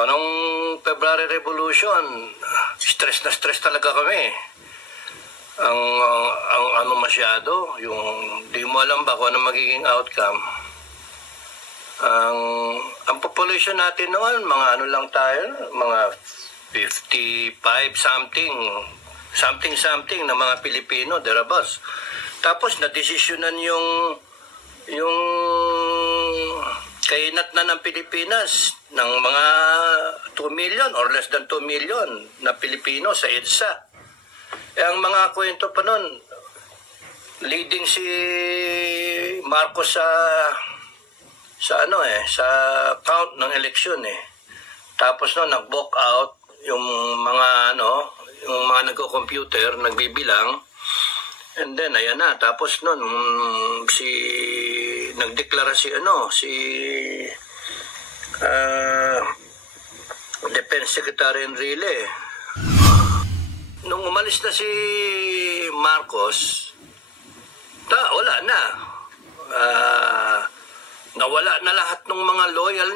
So, nung February Revolution, stress na stress talaga kami. Ang ano masyado, yung di mo alam ba kung ano magiging outcome. Ang population natin noon, mga ano lang tayo, mga 55 something na mga Pilipino, thereabouts. Tapos na-desisyonan yung kainat na ng Pilipinas ng mga 2 million or less than 2 million na Pilipino sa EDSA. Ang mga kwento pa nun, leading si Marcos sa count ng eleksyon eh. Tapos no, nag-walk out yung mga nagko-computer, nagbibilang. And then ayan na, tapos noon nagdeklara si Defense Secretary Enrile. Nung umalis na si Marcos, wala na. Nawala na lahat ng mga loyal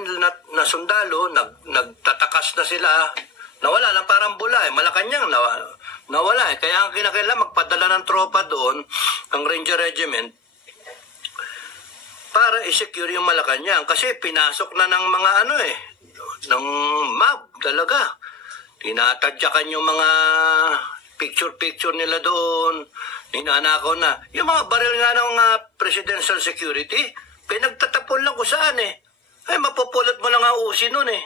na sundalo, nagtatakas na sila. Nawala lang, parang bula eh. Malacanang nawala eh. Kaya ang kinakailangan magpadala ng tropa doon, ang Ranger Regiment, para i-secure yung Malacanang. Kasi pinasok na ng mga ng MAB talaga. Tinatadyakan yung mga picture nila doon. Ninanakaw na. Yung mga baril nga ng presidential security, pinagtatapon lang kung saan eh. Ay, mapupulot mo lang ang usi nun eh.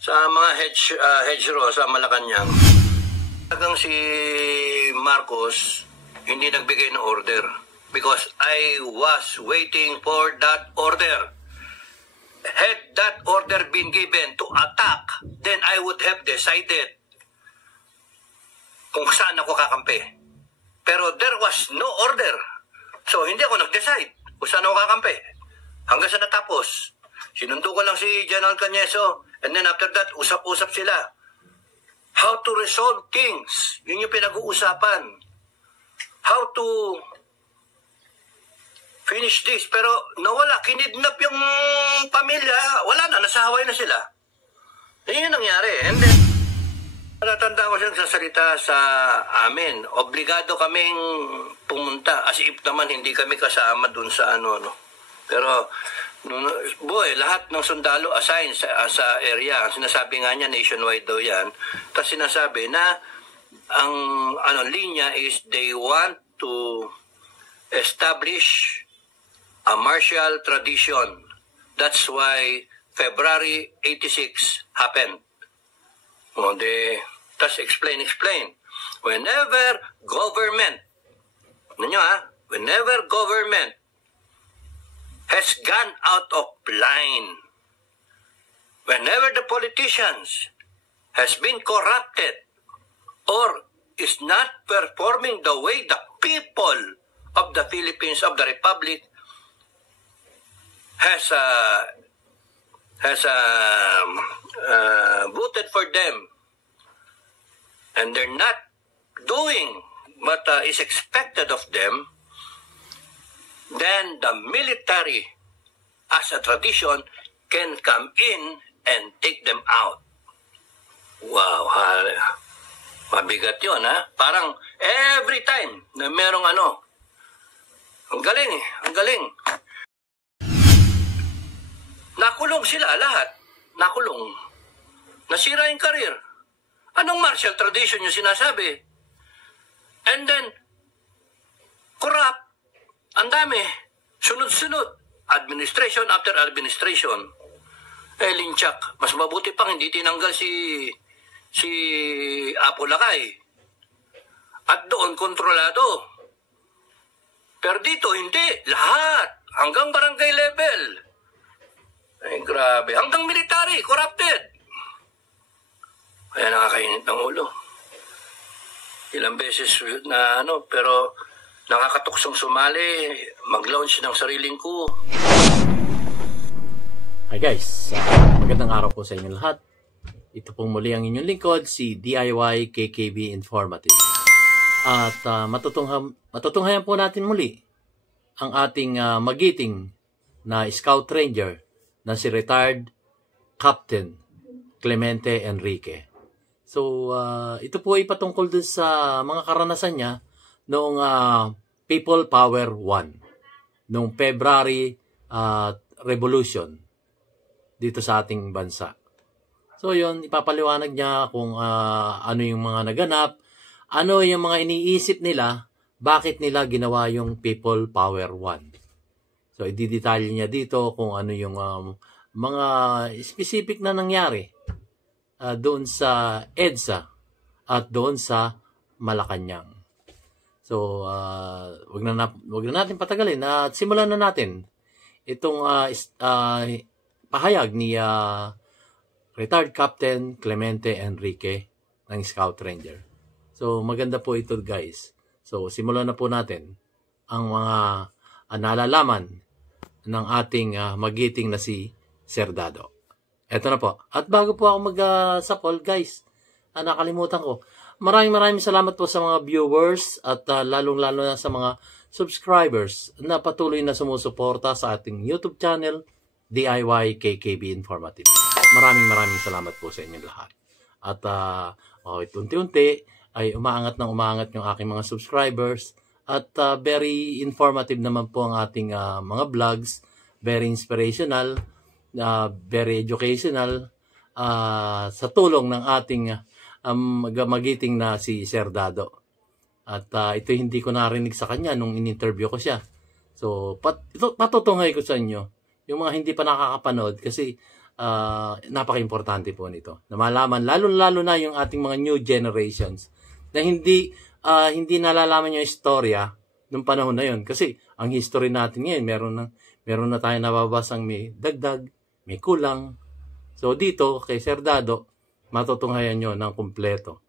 Sa mga hedgerow sa Malacanang. Hanggang si Marcos, hindi nagbigay ng order. Because I was waiting for that order. Had that order been given to attack, then I would have decided kung saan ako kakampi. Pero there was no order. So, hindi ako nag-decide kung saan ako kakampi. Hanggang sa natapos. Sinundo ko lang si General Cañeso, and then after that, usap-usap sila. How to resolve things. Yun yung pinag-uusapan. How to finish this. Pero nawala, kinidnap yung pamilya. Wala na, nasa Hawaii na sila. Yun yung nangyari. And then, natanda ko siyang sasalita sa amin. Obligado kaming pumunta. As if naman hindi kami kasama dun sa Pero, lahat ng sundalo assigned sa area. Sinasabi nga niya, nationwide daw yan. Tapos sinasabi na, ang linya is they want to establish a martial tradition. That's why February 86 happened. Tapos explain. Whenever government has gone out of line, whenever the politicians has been corrupted or is not performing the way the people of the Philippines, of the Republic, has voted for them, and they're not doing what is expected of them, then the military, as a tradition, can come in and take them out. Wow, mabigat yun, ha? Parang every time na merong ang galing eh, ang galing. Nakulong sila lahat. Nakulong. Nasira yung karir. Anong martial tradition yung sinasabi? And then, corrupt. Ang dami. Sunod-sunod. Administration after administration. Linchak. Mas mabuti pang hindi tinanggal si Apo Lakay. At doon kontrolado. Pero dito hindi. Lahat. Hanggang barangay level. Ay, grabe. Hanggang military, corrupted. Kaya nakakainit ng ulo. Ilang beses na pero nakakatuksong sumali, mag-launch ng sariling coup. Hi guys, magandang araw po sa inyo lahat. Ito pong muli ang inyong lingkod, si DIY KKB Informative. At matutunghayan po natin muli ang ating magiting na Scout Ranger na si retired Captain Clemente Enrique. So, ito po ay patungkol dun sa mga karanasan niya noong People Power 1, noong February Revolution dito sa ating bansa. So, yun, ipapaliwanag niya kung ano yung mga naganap, ano yung mga iniisip nila, bakit nila ginawa yung People Power 1. So, i-detalye niya dito kung ano yung mga specific na nangyari doon sa EDSA at doon sa Malacanang. So, wag na natin patagalin at simulan na natin itong pahayag ni retired Captain Clemente Enrique ng Scout Ranger. So, maganda po ito, guys. So, simulan na po natin ang mga nalalaman ng ating magiting na si Sir Dado. Eto na po. At bago po ako mag-sapol, guys, nakalimutan ko. Maraming salamat po sa mga viewers at lalong-lalo na sa mga subscribers na patuloy na sumusuporta sa ating YouTube channel, DIY KKB Informative. Maraming salamat po sa inyong lahat. At unti-unti ay umaangat yung aking mga subscribers at very informative naman po ang ating mga vlogs, very inspirational, very educational sa tulong ng ating magiting na si Sir Dado. At ito hindi ko narinig sa kanya nung in-interview ko siya. So, patutunghay ko sa inyo yung mga hindi pa nakakapanood kasi napaka-importante po nito. Na malaman, lalo na yung ating mga new generations na hindi nalalaman yung istorya nung panahon na yun. Kasi ang history natin ngayon, meron na tayong nababasang may dagdag, may kulang. So dito, kay Sir Dado, matutunghayan nyo ng kumpleto.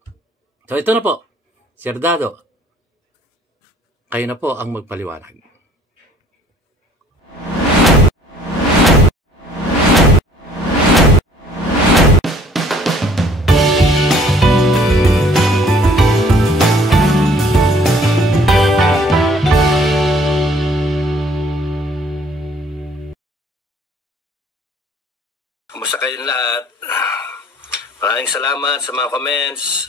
So ito na po, Sir Dado, kayo na po ang magpaliwanag. Kumusta kayong lahat? Maraming salamat sa mga comments.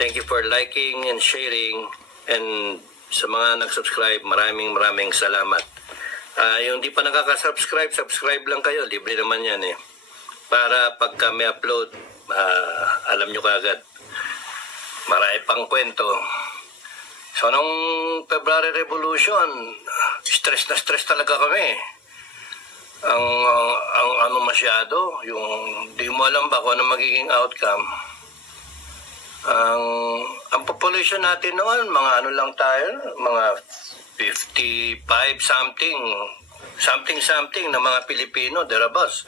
Thank you for liking and sharing. And sa mga nag-subscribe, maraming salamat. Yung di pa nakaka-subscribe, subscribe lang kayo. Libre naman yan eh. Para pagka may upload, alam nyo kagad. Marami pang kwento. So, nung February Revolution, stress na stress talaga kami. Ang ano masyado, yung di mo alam ba kung ano magiging outcome. Ang population natin noon, mga ano lang tayo, mga 55 something na mga Pilipino, thereabouts.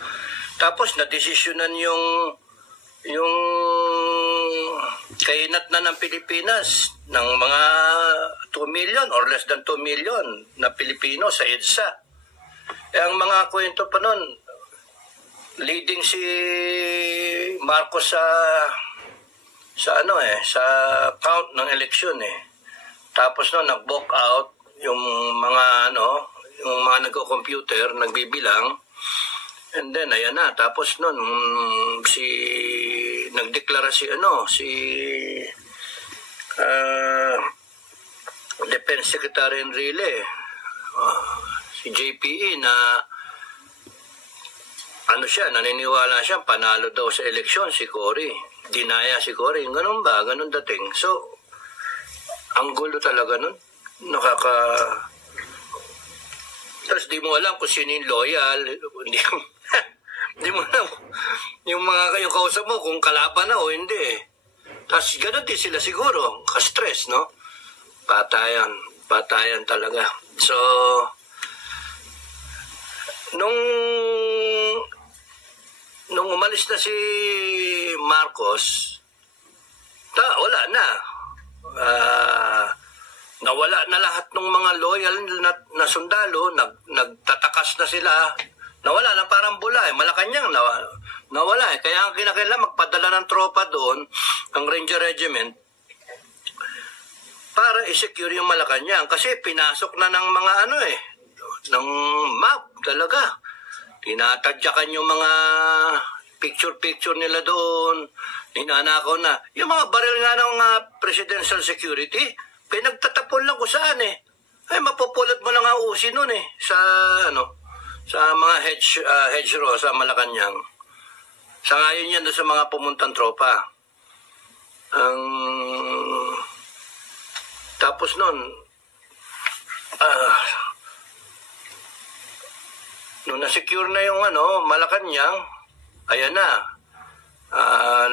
Tapos na-desisyonan yung kainat na ng Pilipinas ng mga 2 million or less than 2 million na Pilipino sa EDSA. Ang mga kwento pa nun, leading si Marcos sa count ng eleksyon eh. Tapos no, nag-walk out yung mga nagko-computer, nagbibilang. And then ayan na, tapos noon nagdeklara si Defense Secretary Enrile, si JPE na naniniwala siya, panalo daw sa eleksyon si Cory. Dinaya si Cory. Ganun ba? Ganun dating. So, ang gulo talaga nun. Tapos di mo alam kung sino yung loyal. Di mo alam yung yung kausap mo kung kalaban na o hindi. Tapos ganun din sila siguro. Ka-stress, no? Patayan talaga. So, nung umalis na si Marcos, wala na. Nawala na lahat ng mga loyal na sundalo, nagtatakas na sila. Nawala na, parang bula eh. Malacanang nawala eh. Kaya ang kinakailangan magpadala ng tropa doon, ang Ranger Regiment, para i-secure yung Malacanang. Kasi pinasok na ng mga ng map talaga. Tinatadyakan yung mga picture-picture nila doon. Ninanakaw na. Yung mga baril nga ng presidential security, pinagtatapon lang kung saan eh. Ay, mapupulot mo lang ang usi nun eh. Sa mga hedgerow sa Malacanang. Sa ngayon yan doon sa mga pumuntang tropa. Tapos nun, nung na-secure na yung Malacanang, ayan na.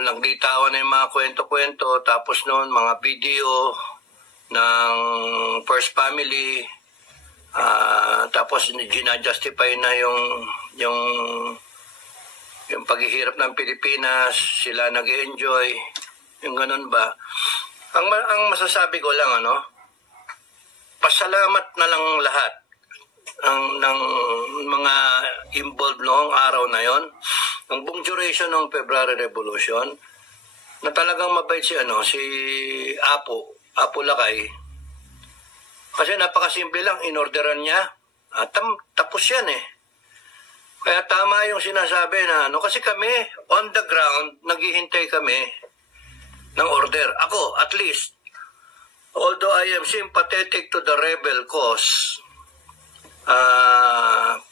Nagditawan na yung mga kwento-kwento, tapos noon mga video ng First Family, tapos gina-justify na yung paghihirap ng Pilipinas, sila nag-enjoy, yung ganun ba. Ang masasabi ko lang, pasalamat na lang lahat ng mga involved noong araw na yon, ng buong duration ng February Revolution, na talagang mabait si Apo Lakay. Kasi napakasimple lang, inorderan niya, tapos yan eh. Kaya tama yung sinasabi na kasi kami, on the ground, naghihintay kami ng order. Ako, at least, although I am sympathetic to the rebel cause,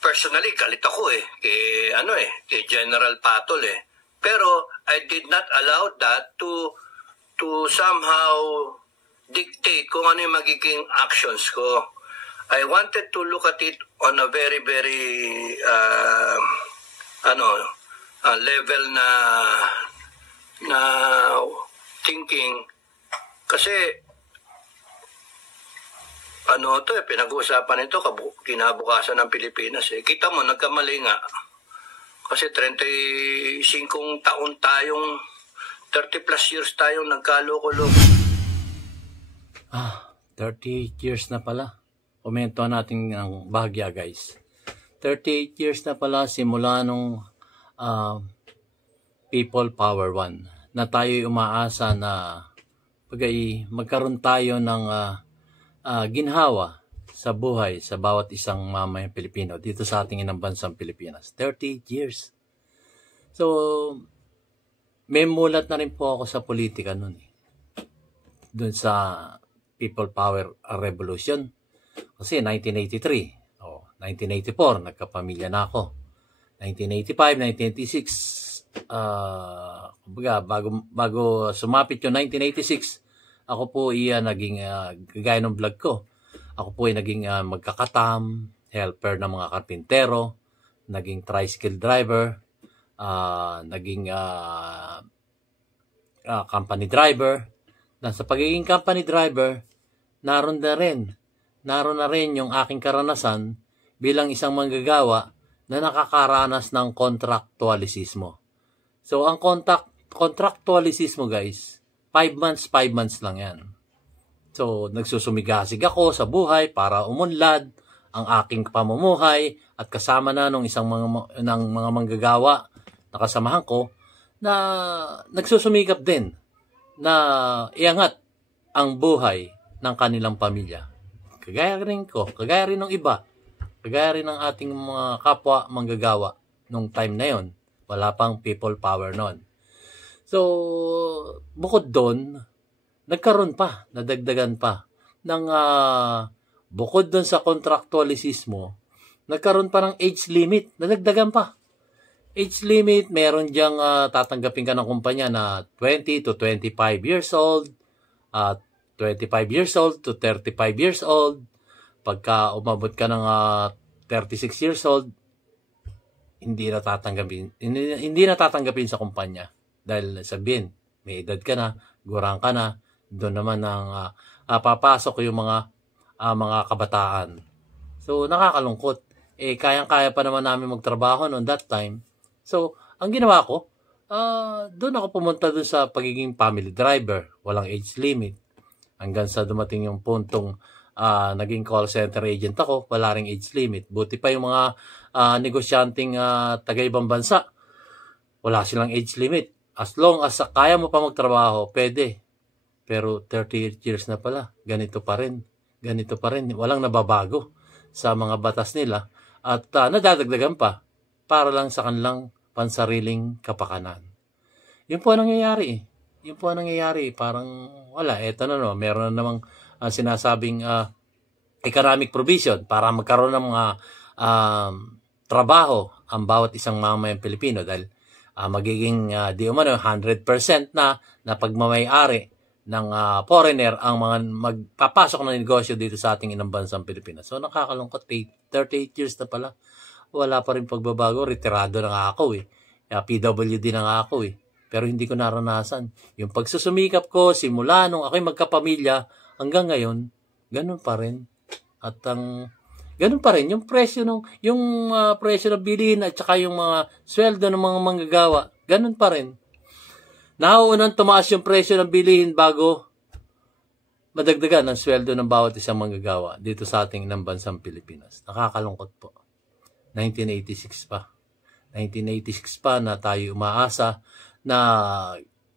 personally, galit ako kay General Patol eh. Pero, I did not allow that to somehow dictate kung ano yung magiging actions ko. I wanted to look at it on a very, very, level na thinking. Kasi, pinag-uusapan ito, kinabukasan ng Pilipinas eh. Kita mo, nagkamali nga. Kasi 35 taon tayong, 30 plus years tayong nagkaloko-loko. 38 years na pala. Komento natin ang bahagya, guys. 38 years na pala simula nung People Power 1 na tayo'y umaasa na magkaroon tayo ng ginhawa sa buhay sa bawat isang mamayang Pilipino dito sa ating inang bansang Pilipinas. 38 years. So, may mulat na rin po ako sa politika noon eh. Doon sa People Power Revolution. Kasi 1983, 1984, nagkapamilya na ako. 1985, 1986, bago sumapit yung 1986, ako po naging, gaya ng vlog ko, ako po ay naging magkakatam, helper ng mga karpintero, naging tricycle driver, naging company driver. Na sa pagiging company driver, naroon na rin yung aking karanasan bilang isang manggagawa na nakakaranas ng kontraktualisismo. So, ang kontraktualisismo, guys, 5 months lang yan. So, nagsusumigasig ako sa buhay para umunlad ang aking pamumuhay at kasama na nung isang ng mga manggagawa na kasamahan ko na nagsusumikap din na iangat ang buhay ng kanilang pamilya. Kagaya rin ng iba, kagaya rin ng ating mga kapwa manggagawa nung time na yon. Wala pang people power noon. So, bukod doon, nadagdagan pa ng bukod doon sa kontraktualisismo, nagkaroon pa ng age limit, nadagdagan pa. Age limit, meron diyang tatanggapin ka ng kumpanya na 20 to 25 years old, 25 years old to 35 years old. Pagka umabot ka ng 36 years old, hindi na tatanggapin sa kumpanya. Dahil sabihin, may edad ka na, gurang ka na, doon naman ang papasok yung mga kabataan. So, nakakalungkot. Kayang-kaya pa naman namin magtrabaho noon that time. So, ang ginawa ko, doon ako pumunta doon sa pagiging family driver. Walang age limit. Hanggang sa dumating yung puntong naging call center agent ako, wala ring age limit. Buti pa yung mga negosyanteng taga-ibang bansa, wala silang age limit. As long as kaya mo pa magtrabaho, pwede. Pero 38 years na pala, ganito pa rin. Walang nababago sa mga batas nila. At nadadagdagan pa para lang sa kanilang pansariling kapakanan. Yun po ang nangyayari. Yun po ang nangyayari. Parang wala. Eto na no. Meron na namang sinasabing economic provision para magkaroon ng mga trabaho ang bawat isang mamamayang Pilipino dahil magiging di umano 100% na pagmamayari ng foreigner ang mga magpapasok na negosyo dito sa ating inang bansang Pilipinas. So nakakalungkot, 38 years na pala. Wala pa rin pagbabago. Retirado na nga ako eh. PWD na nga ako eh. Pero hindi ko naranasan. Yung pagsusumikap ko, simula nung ako'y magkapamilya, hanggang ngayon, ganun pa rin. At ganun pa rin. Yung presyo presyo ng bilihin at saka yung mga sweldo ng mga manggagawa, ganun pa rin. Nauunang tumaas yung presyo ng bilihin bago madagdagan ang sweldo ng bawat isang manggagawa dito sa ating inang bansang Pilipinas. Nakakalungkot po. 1986 pa. 1986 pa na tayo umaasa na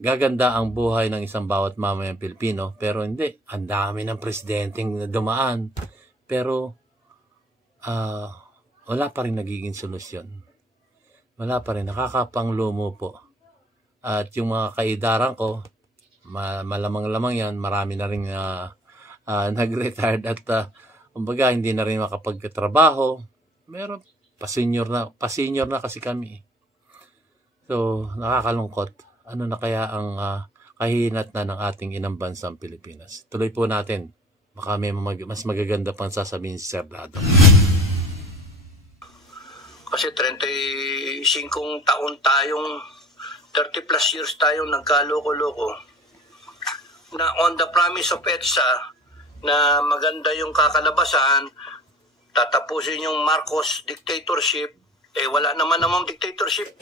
gaganda ang buhay ng isang bawat mamayang Pilipino. Pero hindi. Ang dami ng presidenteng dumaan. Pero wala pa rin nagiging solusyon. Wala pa rin. Nakakapanglumo po. At yung mga kaidaran ko, malamang-lamang yan, marami na rin nag-retired at kumbaga hindi na rin makapagtrabaho. Meron pa-senior na kasi kami. So, nakakalungkot. Ano na kaya ang kahinat na ng ating inang bansang Pilipinas? Tuloy po natin. Baka may mas magaganda pang sasabihin si Sir Dado. Kasi 35 taon tayong, 30 plus years tayong nagkaloko-loko na on the promise of EDSA na maganda yung kakalabasan, tatapusin yung Marcos dictatorship, wala namang dictatorship.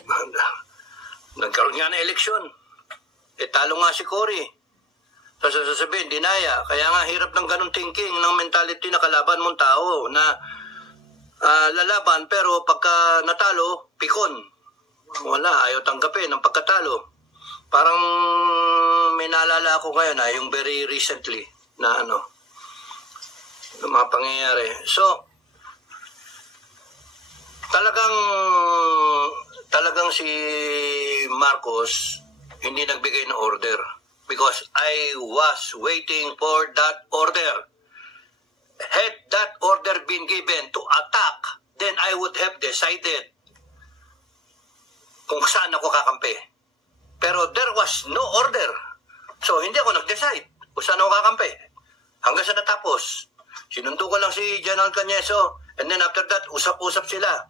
Nagkaroon nga na eleksyon. Talo nga si Cory. Sasabihin, dinaya. Kaya nga hirap ng ganun thinking, ng mentality na kalaban mong tao na lalaban pero pagka natalo, pikon. Wala, ayaw tanggapin ng pagkatalo. Parang may naalala ako ngayon yung very recently na ng mga pangyayari. So, talagang si Marcos hindi nagbigay ng order because I was waiting for that order. Had that order been given to attack, then I would have decided kung saan ako kakampi. Pero there was no order. So, hindi ako nag-decide kung saan ako kakampi. Hanggang sa natapos. Sinundo ko lang si General Cañeso and then after that, usap-usap sila.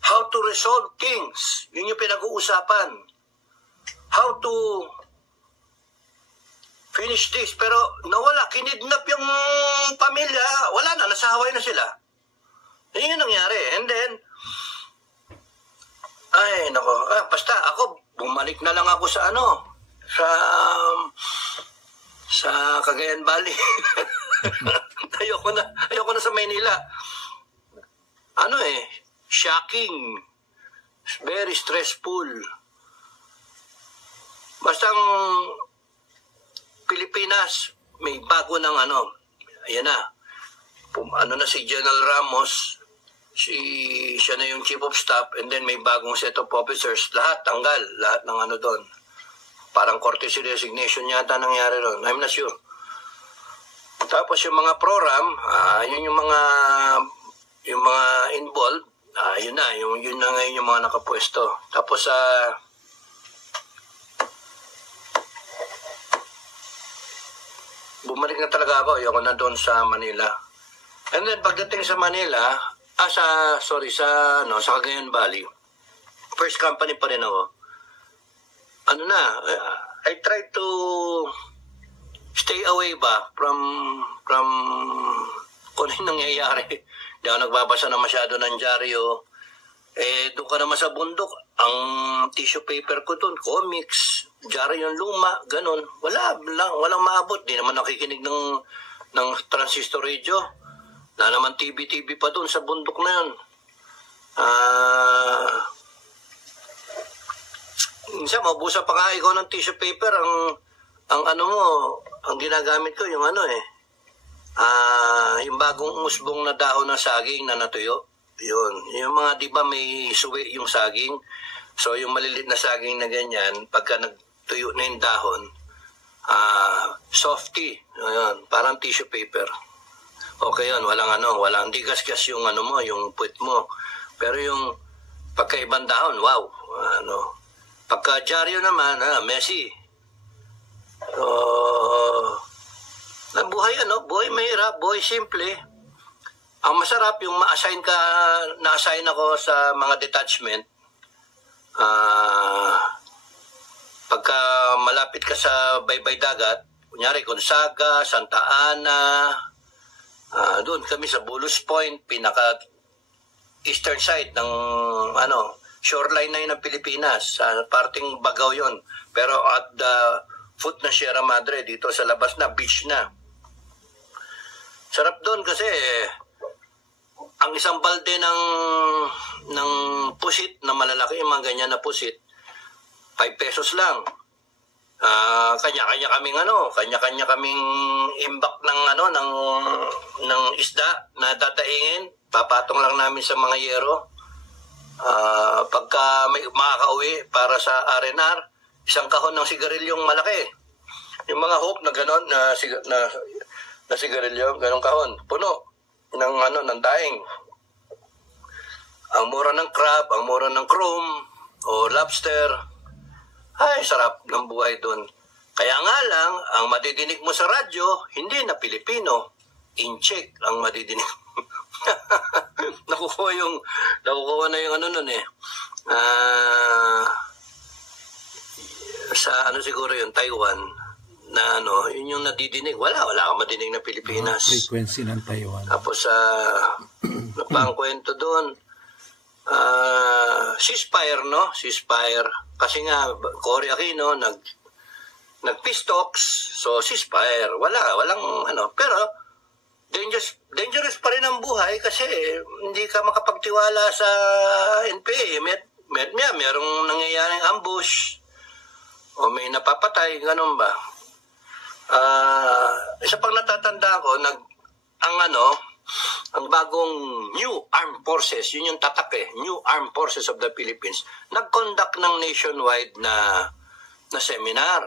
How to resolve things. Yun yung pinag-uusapan. How to finish this. Pero nawala, kinidnap yung pamilya. Wala na, nasaway na sila. Yun yung nangyari. And then, basta ako, bumalik na lang ako sa sa Cagayan Valley. ayoko na sa Maynila. Shocking. Very stressful. Basta ang Pilipinas, may bago ng ayan na. Na si General Ramos, siya na yung Chief of Staff, and then may bagong set of officers. Lahat tanggal. Lahat ng doon. Parang courtesy resignation yata nangyari doon. I'm not sure. Tapos yung mga program, yun yung mga involved, yun na ngayon yung mga nakapwesto. Tapos bumalik na talaga ako. Ayoko na doon sa Manila. And then pagdating sa Manila, sa Cagayan Valley, first company pa rin ako. I tried to stay away ba from kung ano yung nangyayari. Hindi ako nagbabasa na masyado ng dyaryo. Doon ka naman sa bundok, ang tissue paper ko doon, comics, dyaryo yung luma, ganun. Walang maabot. Di naman nakikinig ng transistor radio. Wala naman TV pa doon sa bundok na yun. Minsan, mabusa pa nga ikaw ng tissue paper. Ang ginagamit ko, yung yung bagong usbong na dahon ng saging na natuyo. Yun. Yung mga, di ba, may suwi yung saging. So yung maliliit na saging na ganyan, pagka nagtuyo na yung dahon, softy, ayun, parang tissue paper. Okay yun, walang di gasgas yung mo, yung puwit mo. Pero yung pagkaibang dahon, wow, Pagka dyaryo naman, messy. So, buhay mahirap, buhay simple. Ang masarap yung na-assign ako sa mga detachment. Pagka malapit ka sa baybay dagat, kunyari Gonzaga, Santa Ana, doon kami sa Bulus Point, pinaka eastern side ng shoreline na yun ng Pilipinas, sa parting Bagaw yon. Pero at the foot na Sierra Madre, dito sa labas na, beach na. Sarap doon kasi ang isang balde ng pusit na malalaki, yung mga ganyan na pusit, 5 pesos lang. Kanya-kanya kaming imbak ng isda na dadaingin, papatong lang namin sa mga yero. Pagka may makakauwi para sa R&R, isang kahon ng sigarilyong malaki. Yung mga hope na gano'n na sigarilyo, ganong kahon, puno ng daing. Ang mura ng crab, ang mura ng chrome o lobster. Ay, sarap ng buhay doon. Kaya nga lang, ang madidinig mo sa radyo, hindi na Pilipino. Incheck ang madidinig. nakukuha na yung nun eh. Sa siguro yung Taiwan na yun yung nadidinig. Wala kang madidinig na Pilipinas. Frequency ng Taiwan. Tapos napangkwento doon, ceasefire, ceasefire. Kasi nga, Cory Aquino nag-peace talks, so ceasefire. Walang pero dangerous pa rin ang buhay kasi hindi ka makapagtiwala sa NPA. Merong nangyayaring ambush o may napapatay, ganun ba? Isa pang natatanda ko, ang bagong New Armed Forces, yun yung tatak New Armed Forces of the Philippines, nag-conduct ng nationwide na seminar.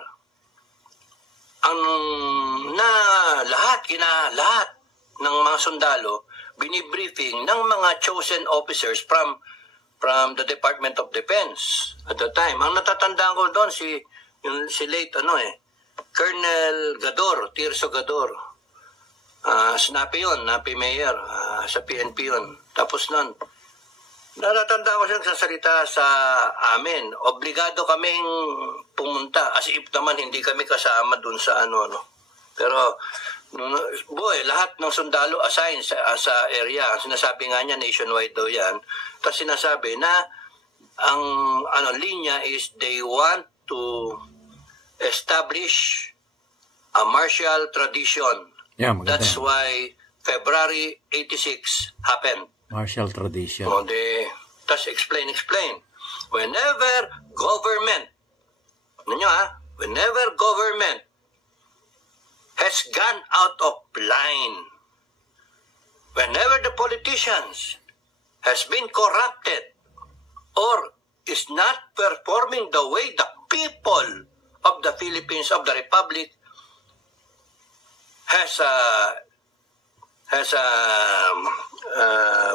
Lahat ng mga sundalo, binibriefing ng mga chosen officers from the Department of Defense at the time. Ang natatandaan ko doon, si late Colonel Gador, Tirso Gador. Napi Mayor, sa PNP yun. Tapos nun, natatandaan ko siya nagsasalita sa amin. Obligado kaming pumunta. As if naman hindi kami kasama dun sa Pero, lahat ng sundalo assigned sa area. Sinasabi nga niya, nationwide daw yan. Tapos sinasabi na, ang linya is they want to establish a martial tradition. Yeah, maganda. That's why February 86 happened. Martial tradition. Tapos explain. Whenever government has gone out of line, whenever the politicians has been corrupted or is not performing the way the people of the Philippines, of the Republic, has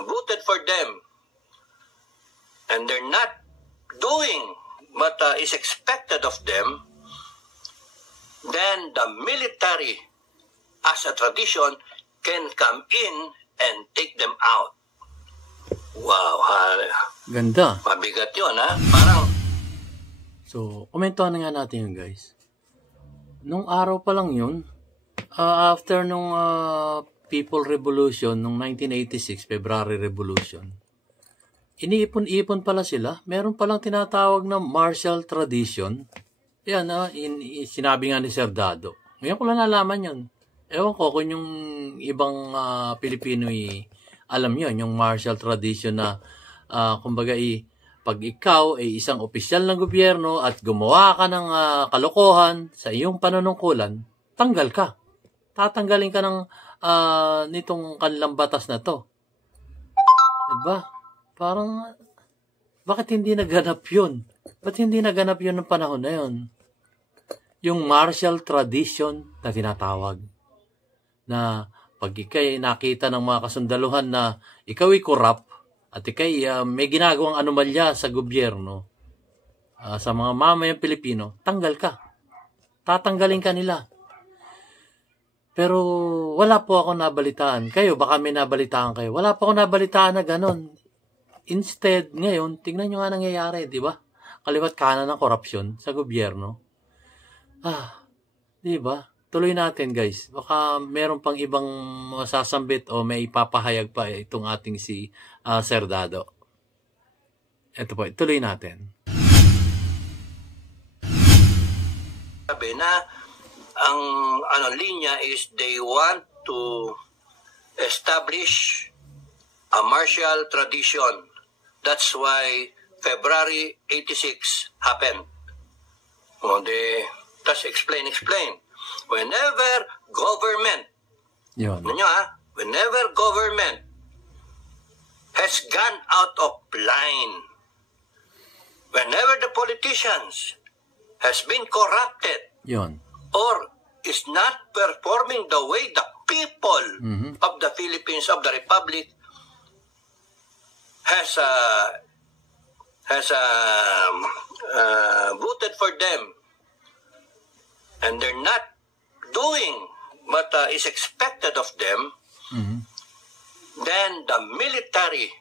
voted for them, and they're not doing what is expected of them, then the military, as a tradition, can come in and take them out. Wow, ganda. mabigat yun, Parang, So, komentuhan na nga natin yun, guys. Nung araw pa lang yun, after nung People Revolution, nung 1986, February Revolution, iniipon-ipon pala sila. Meron palang tinatawag na martial tradition. Yan, sinabi nga ni Sir Dado. Ngayon ko lang nalaman yun. Ewan ko kung yung ibang Pilipino alam yun, yung martial tradition na, kumbaga, pag ikaw ay isang opisyal ng gobyerno at gumawa ka ng kalokohan sa iyong panunungkulan, tanggal ka. Tatanggalin ka ng nitong kanilang batas na to. Diba? Parang Bakit hindi naganap yun? Ba't hindi naganap yun ng panahon na yun? Yung martial tradition na tinatawag. Na pag ikay nakita ng mga kasundaluhan na ikaw ay corrupt at ikay may ginagawang anomalya sa gobyerno, sa mga mamayang Pilipino, tanggal ka. Tatanggalin ka nila. Pero wala po ako nabalitaan. Kayo, baka may nabalitaan kayo. Wala po ako nabalitaan na ganon. Instead, ngayon, tingnan nyo nga nangyayari, di ba? Kaliwat kanan ng korupsyon sa gobyerno. Di ba? Tuloy natin, guys. Baka meron pang ibang masasambit o may ipapahayag pa itong ating si Sir Dado. Ito po, tuloy natin. Sabi na ang linya is they want to establish a martial tradition. That's why February 86 happened. Just explain. Whenever government, whenever government has gone out of line, whenever the politicians has been corrupted, or is not performing the way the people of the Philippines, of the Republic, has voted for them, and they're not doing what is expected of them, then the military,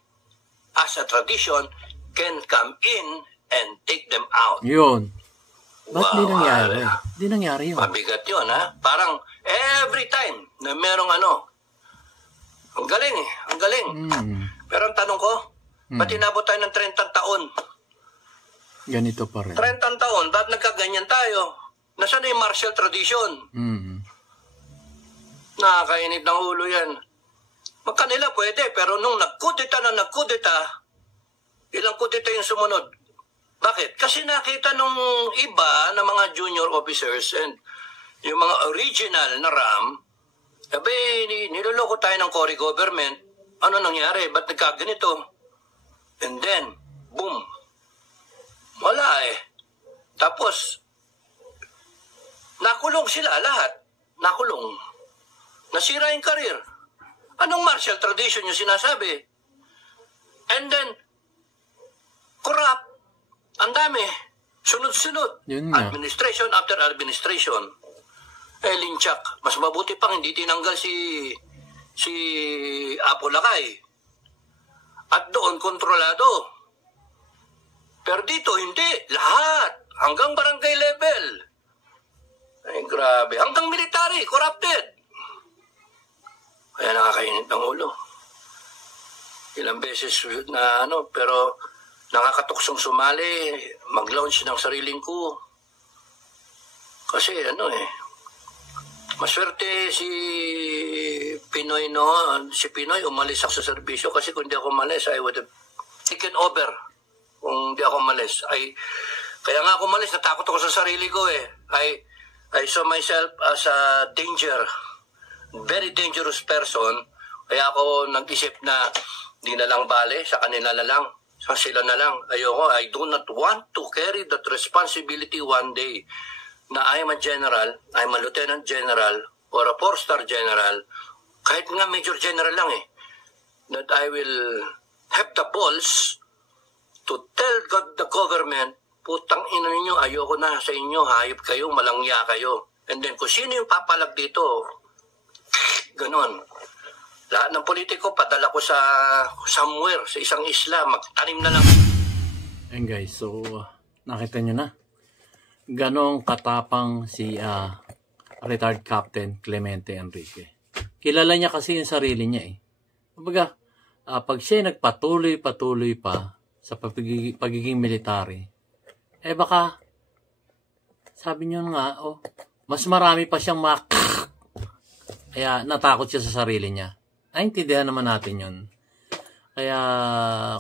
as a tradition, can come in and take them out. Yun. Ba't di nangyari? Di nangyari yun. Mabigat yun, ha? Parang every time na merong ang galing eh. Ang galing. Pero ang tanong ko, ba't inabot tayo ng 30 taon? Ganito pa rin. 30 taon, ba't nagkaganyan tayo? Nasaan na yung martial tradition? Nakakainit ng ulo yan. Magkanila pwede, pero nung nagkudeta, ilang kudeta yung sumunod? Bakit? Kasi nakita nung iba na mga junior officers and yung mga original na RAM, sabi, niloloko tayo ng Cory government. Ano nangyari? Ba't nagkaganito? And then, boom. Wala eh. Tapos, nakulong sila lahat. Nakulong. Nasira yung karir. Anong martial tradition yung sinasabi? And then, corrupt. Ang dami. Sunod-sunod. Administration after administration. Linchak. Mas mabuti pang hindi tinanggal si Apo Lakay. At doon kontrolado. Pero dito hindi. Lahat. Hanggang barangay level. Ay, grabe. Hanggang military. Corrupted. Kaya nakakainit ng ulo. Ilang beses na pero nakakatuksong sumali, mag-launch ng sariling coup. Kasi maswerte si Pinoy, si Pinoy umalis ako sa serbisyo kasi kung di ako umalis, I would have taken over. Kung di ako umalis. Kaya nga ako umalis, natakot ako sa sarili ko eh. I saw myself as a very dangerous person. Kaya ako nag-isip na di na lang bale, sa kanila na lang. So sila na lang. Ayoko, I do not want to carry that responsibility one day na I'm a general, I'm a lieutenant general, or a 4-star general, kahit nga major general lang that I will have the balls to tell the government, putang ina ninyo, ayoko na sa inyo, hayop kayo, malangya kayo. And then kung sino yung papalag dito, ganon. Lahat ng politiko, padala ko sa somewhere, sa isang isla, magtanim na lang. And guys, so nakita nyo na. Ganong katapang si retired Captain Clemente Enrique. Kilala niya kasi yung sarili niya eh. Kumbaga, pag siya nagpatuloy pa sa pagiging military, baka, sabi niyo nga, mas marami pa siyang kaya natakot siya sa sarili niya. Naintindihan naman natin yun. Kaya,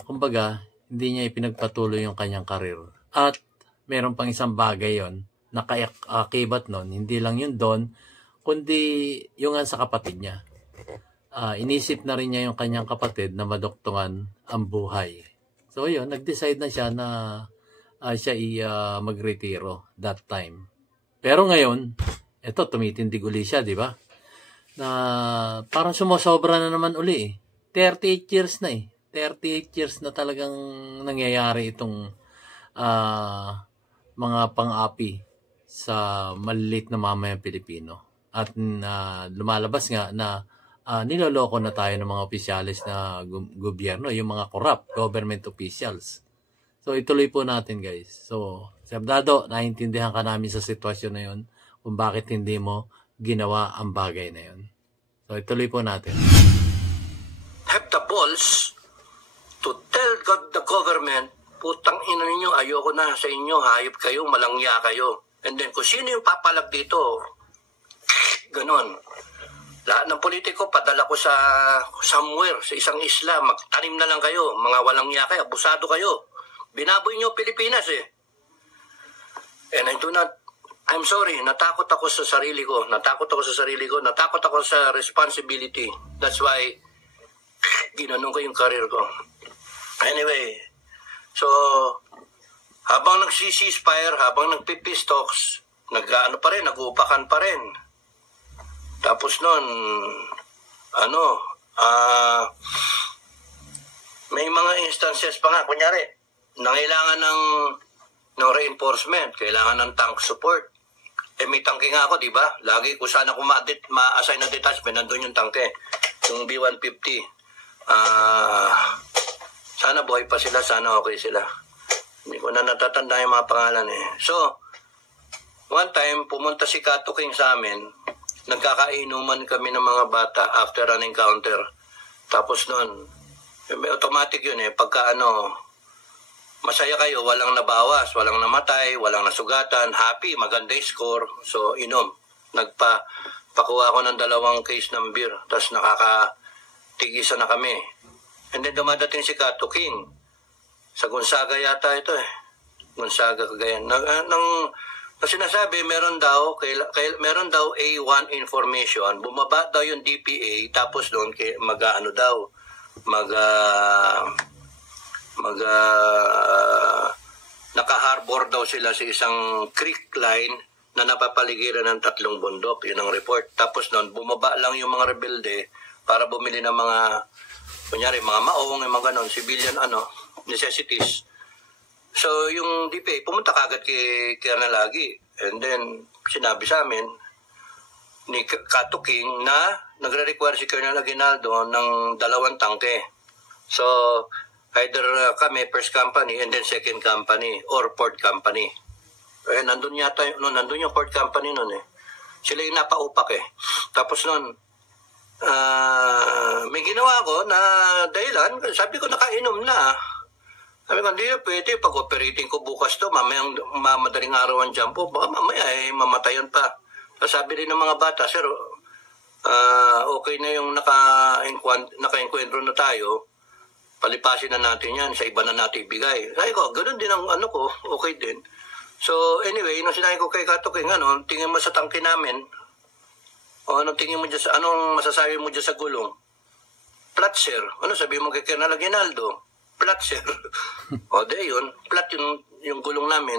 kumbaga, hindi niya ipinagpatuloy yung kanyang karir. At, meron pang isang bagay yon na kakibat nun. Hindi lang yun doon, kundi yung sa kapatid niya. Inisip na rin niya yung kanyang kapatid na maduktungan ang buhay So yun, nag-decide na siya na siya magretiro that time. Pero ngayon, eto tumitindig uli siya, di ba? Na parang sumosobra na naman uli eh. 38 years na eh. 38 years na talagang nangyayari itong mga pang-api sa maliliit na mamayang Pilipino. At lumalabas nga na niloloko na tayo ng mga opisyalis na gobyerno, yung mga corrupt government officials. So ituloy po natin guys. So, Sabdado, naiintindihan ka namin sa sitwasyon na yun kung bakit hindi mo ginawa ang bagay na yun. So ituloy po natin. Have the balls to tell the government, putang ina ninyo, ayoko na sa inyo, hayop kayo, malangya kayo. And then kung sino yung papalag dito, ganon. Lahat ng politiko, padala ko sa somewhere, sa isang isla, magtanim na lang kayo, mga walang niya kayo, abusado kayo. Binaboy nyo Pilipinas eh. And I'm sorry, natakot ako sa sarili ko, natakot ako sa responsibility. That's why, ginanong ko yung career ko. Anyway, so, habang nagsi-ceasefire, habang nagpi-peace talks, nag-uupakan pa rin. Tapos nun, may mga instances pa nga, kunyari, nangailangan ng reinforcement, kailangan ng tank support. May tangke nga ako, di ba? Lagi ko sana kung ma-assign na detachment, nandun yung tangke, yung B-150. Sana buhay pa sila, sana okay sila. Hindi ko na natatanda yung mga pangalan eh. So, one time, pumunta si Kato King sa amin, nagkakainuman kami ng mga bata after an encounter. Tapos nun, may automatic yun eh, pagka masaya kayo, walang nabawas, walang namatay, walang nasugatan, happy, maganda yung score. So, inom. Pakuha ako ng 2 case ng beer, tapos nakakatigisa na kami. And then dumadating si Kato King. Sa Gonzaga yata ito eh. Gonzaga, Cagayan. Na sinasabi, meron daw A1 information, bumaba daw yung DPA, tapos doon naka-harbor daw sila sa isang creek line na napapaligiran ng 3 bundok. Yun ang report. Tapos noon, bumaba lang yung mga rebelde para bumili ng mga, kunyari, mga maong, yung mga ganon, civilian necessities. So, yung DPA, pumunta kagad kay Colonel Lagi. And then, sinabi sa amin ni Kato King na nagre-require si Colonel Aguinaldo ng 2 tangke. So, either kami, first company, and then second company, or port company. Nandun yung port company nun eh. Sila yung napaupak eh. Tapos nun, may ginawa ko na dahilan, sabi ko nakainom na. Sabi ko, hindi pwede, pag-operating ko bukas to, mamayang madaling araw ang jumpo, baka mamaya mamatayan pa. Sabi rin ng mga bata, sir, okay na yung naka-encuentro na tayo, palipasin na natin yan, sa iba na natin ibigay. Sabi ko, ganun din ang ko, okay din. So anyway, nung sinabi ko kay Kato King, tingin mo sa tangke namin, anong tingin mo dyan, anong masasabi mo dyan sa gulong? Flat, sir. Sabi mo kay Colonel Aguinaldo? Flat, sir. De yun, flat yung gulong namin.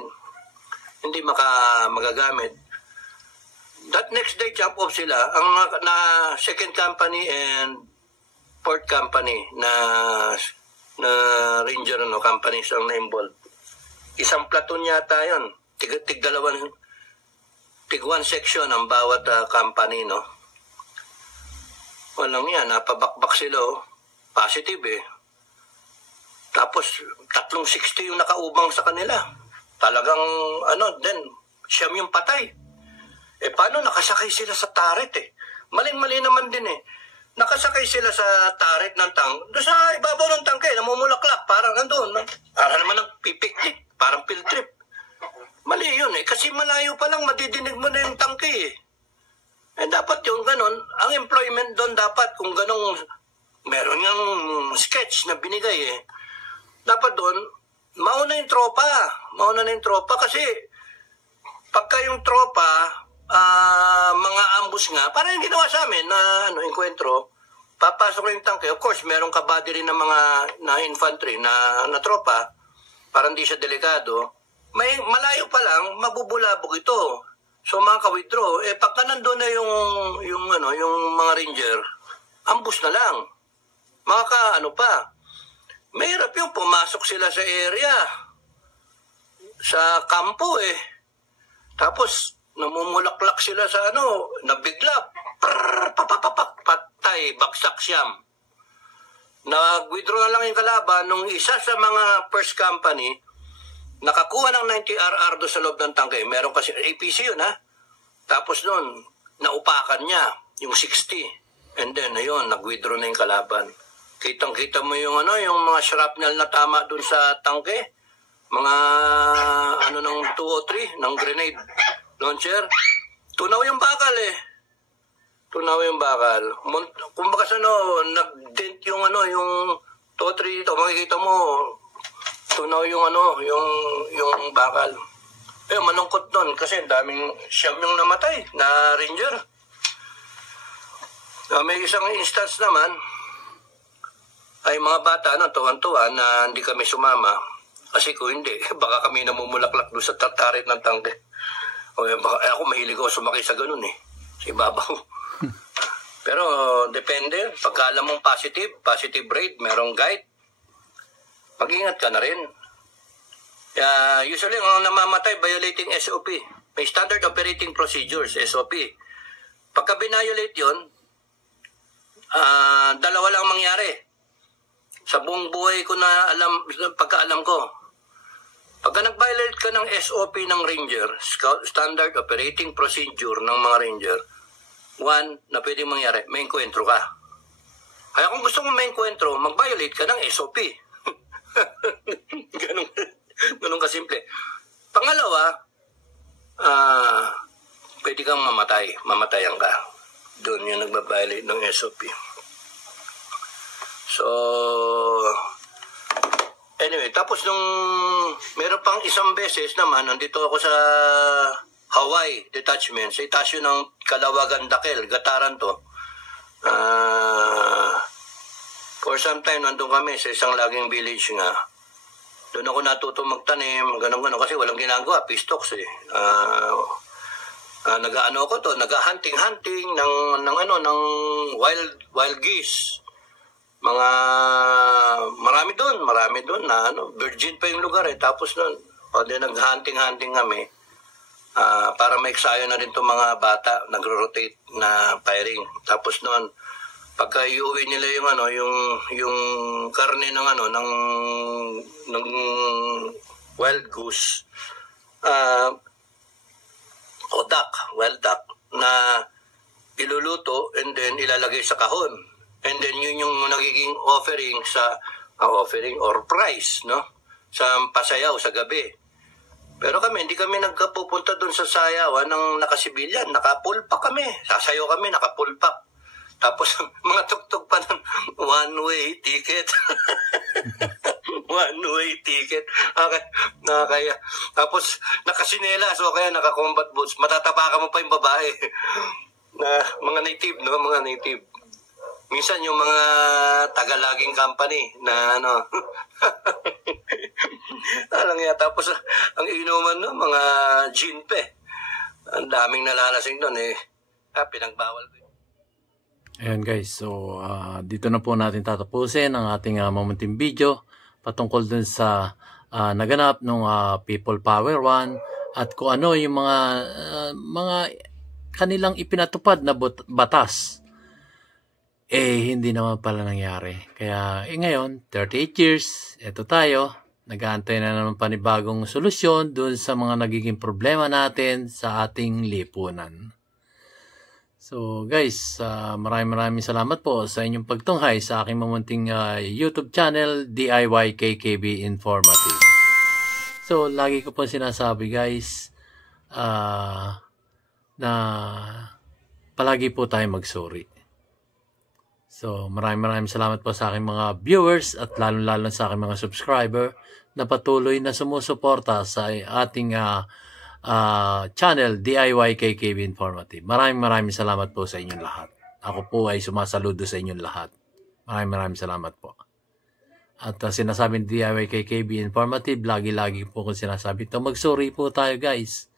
Hindi magagamit. That next day, jump off sila. Ang na second company and port company na ranger companies ang na-involved. Isang platoon yata yun. Tig 1 section ang bawat company, no? Walang yan, napabakbak sila, positive eh. Tapos, 360 yung nakaubang sa kanila. Talagang, then, siyam yung patay. Paano nakasakay sila sa turret eh? Maling-mali naman din eh. Nakasakay sila sa turret ng doon sa ibabaw ng tangke, namumulaklak, parang nandun. Parang naman ng pipiknik, parang field trip. Mali yun eh, kasi malayo pa lang, madidinig mo na yung tangke eh. Dapat yung ganon, ang employment doon dapat, kung ganong, meron yung sketch na binigay eh. Dapat doon, mauna yung tropa kasi pagka yung tropa, mga ambush nga, parang yung ginawa sa amin na enkwentro, papasok na yung tangke. Of course, meron kabady rin ng mga na infantry na tropa, parang di siya delikado. May malayo pa lang, mabubulabog ito. So mga ka-withdraw, pagka nandun na yung mga ranger, ambush na lang. Ano pa, mahirap yung pumasok sila sa area, sa kampo Tapos, namumulaklak sila sa nabigla, patay, baksak siyam. Nag-withdraw na lang yung kalaban nung isa sa mga first company, nakakuha ng 90 RR do sa loob ng tangke. Meron kasi APC yun Tapos nun, naupakan niya yung 60. And then, ayun, nag-withdraw na yung kalaban. Kitang-kita mo yung mga shrapnel na tama dun sa tangke. Mga ng 2 o 3 ng grenade launcher. Tunaw yung bakal Tunaw yung bakal. Kumbaga nag-dent yung yung 2 o 3 dito. Makikita mo, tunaw yung yung bakal. Malungkot nun kasi daming siyam yung namatay na ranger. May isang instance naman ay mga bata tuwan-tuwa na hindi kami sumama. Kasi kung hindi, baka kami namumulaklak doon sa tatarit ng tangke. Ako mahilig ako sumakay sa ganun sa ibabaw. Pero depende, pagka alam mong positive rate, merong guide, mag-ingat ka na rin. Usually, ang namamatay, violating SOP. May Standard Operating Procedures, SOP. Pagka binayolate yun, dalawa lang mangyari. Sa buong buhay ko na pagkaalam ko, pagka nag-violate ka ng SOP ng Ranger, Standard Operating Procedure ng mga Ranger, one na pwedeng mangyari, may enkwentro ka. Kaya kung gusto mo may enkwentro, mag-violate ka ng SOP. Ganun kasimple. Pangalawa, pwede kang mamatayan ka. Doon yung nagbabiolate ng SOP. So, anyway, tapos nung meron pang isang beses naman, nandito ako sa Hawaii Detachment, sa itasyo ng Kalawagan Dakel, Gataran to. For some time, nandun kami sa isang laging village nga. Doon ako natuto magtanim, ganun-ganun, kasi walang ginagawa, pistoks nag-hunting-hunting ng wild geese. Marami doon na virgin pa yung lugar Tapos noon, nag-hunting kami para maiksayo na rin itong mga bata, nagro-rotate na firing. Tapos noon, pagka iuwi nila yung karne ng wild goose, o wild duck, na iluluto and then ilalagay sa kahon. And then yun yung nagiging offering or prize, sa pasayaw sa gabi. Pero hindi kami nagpupunta doon sa sayawan ng nakasibilyan. Nakapulpak kami. Sasayaw kami, nakapulpak. Tapos mga tugtog pa ng one-way ticket. One-way ticket. Nakakaya. Tapos nakasinelas o kaya naka-combat boots. Matatapakan mo pa yung babae. Na mga native, mga native. Minsan yung mga tagalaging company na tapos ang inuman mga gin pe. Ang daming nalalasing doon pinagbawal ko. Ayan guys, so dito na po natin tatapusin ang ating momentum video patungkol dun sa naganap ng People Power 1 at kung ano yung mga kanilang ipinatupad na batas. Hindi naman pala nangyari. Kaya ngayon, 38 years, eto tayo, nag-aantay na naman panibagong solusyon dun sa mga nagiging problema natin sa ating lipunan. So guys, maraming salamat po sa inyong pagtunghay sa aking mamunting YouTube channel, DIY KKB Informative. So lagi ko po sinasabi guys, na palagi po tayo magsorry. So maraming salamat po sa aking mga viewers at lalo-lalo sa aking mga subscriber na patuloy na sumusuporta sa ating channel DIY KKB Informative. Maraming salamat po sa inyong lahat. Ako po ay sumasaludo sa inyong lahat. Maraming salamat po. At sinasabi ni DIY kay KB Informative, lagi-lagi po kung sinasabi ito, mag-sorry po tayo guys.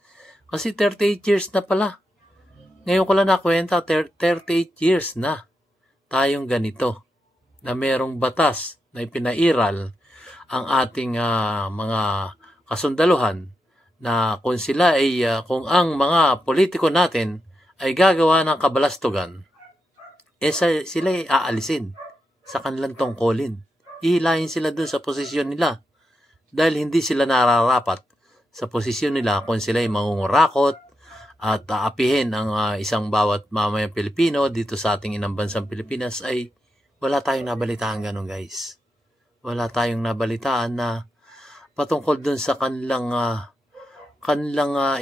Kasi 38 years na pala. Ngayon ko lang nakwenta, 38 years na tayong ganito. Na merong batas na ipinairal ang ating mga kasundaluhan na kung sila ay, kung ang mga politiko natin ay gagawa ng kabalastugan, sila ay aalisin sa kanilang tungkulin. Ihilahin sila dun sa posisyon nila dahil hindi sila nararapat sa posisyon nila kung sila ay mangungurakot at aapihin ang isang bawat mamayang Pilipino dito sa ating inang bansang Pilipinas. Ay wala tayong nabalitaan ganun guys. Wala tayong nabalitaan na patungkol dun sa kanilang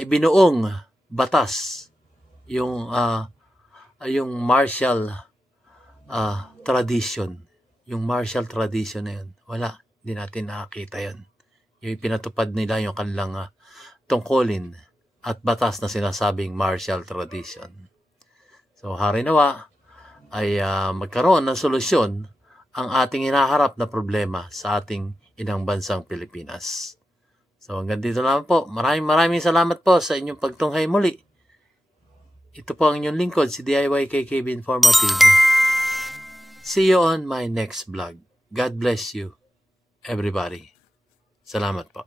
ibinuong batas, yung martial tradition. Yung martial tradition na yun, wala. Hindi natin nakakita yun. Yung pinatupad nila yung kanilang tungkulin at batas na sinasabing martial tradition. So, hari nawa ay magkaroon ng solusyon ang ating hinaharap na problema sa ating inang bansang Pilipinas. So, hanggang dito lang po. Maraming salamat po sa inyong pagtunghay muli. Ito po ang inyong lingkod, si DIY KKB Informative. See you on my next vlog. God bless you, everybody. Salamat po.